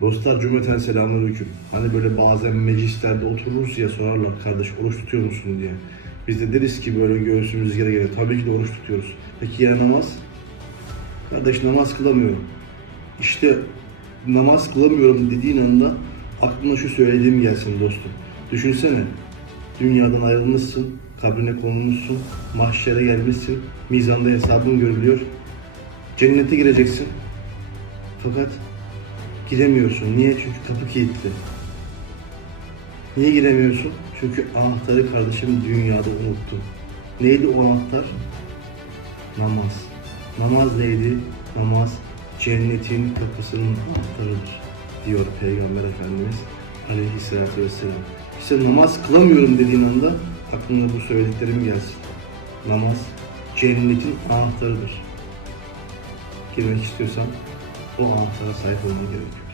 Dostlar cümleten selamünaleyküm. Hani böyle bazen meclislerde otururuz ya sorarlar kardeş oruç tutuyor musun diye. Biz de deriz ki böyle göğsümüz yere gele tabii ki de oruç tutuyoruz. Peki ya namaz? Kardeş namaz kılamıyorum. İşte namaz kılamıyorum dediğin anda aklına şu söylediğim gelsin dostum. Düşünsene dünyadan ayrılmışsın, kabrine konulmuşsun, mahşere gelmişsin, mizanda hesabın görülüyor. Cennete gireceksin. Fakat giremiyorsun. Niye? Çünkü kapı kilitli. Niye giremiyorsun? Çünkü anahtarı kardeşim dünyada unuttu. Neydi o anahtar? Namaz. Namaz neydi? Namaz cennetin kapısının anahtarıdır diyor Peygamber Efendimiz Aleyhisselatü Vesselam. İşte namaz kılamıyorum dediğin anda aklına bu söylediklerim gelsin. Namaz cennetin anahtarıdır. Girmek istiyorsan 厨房和晒头没得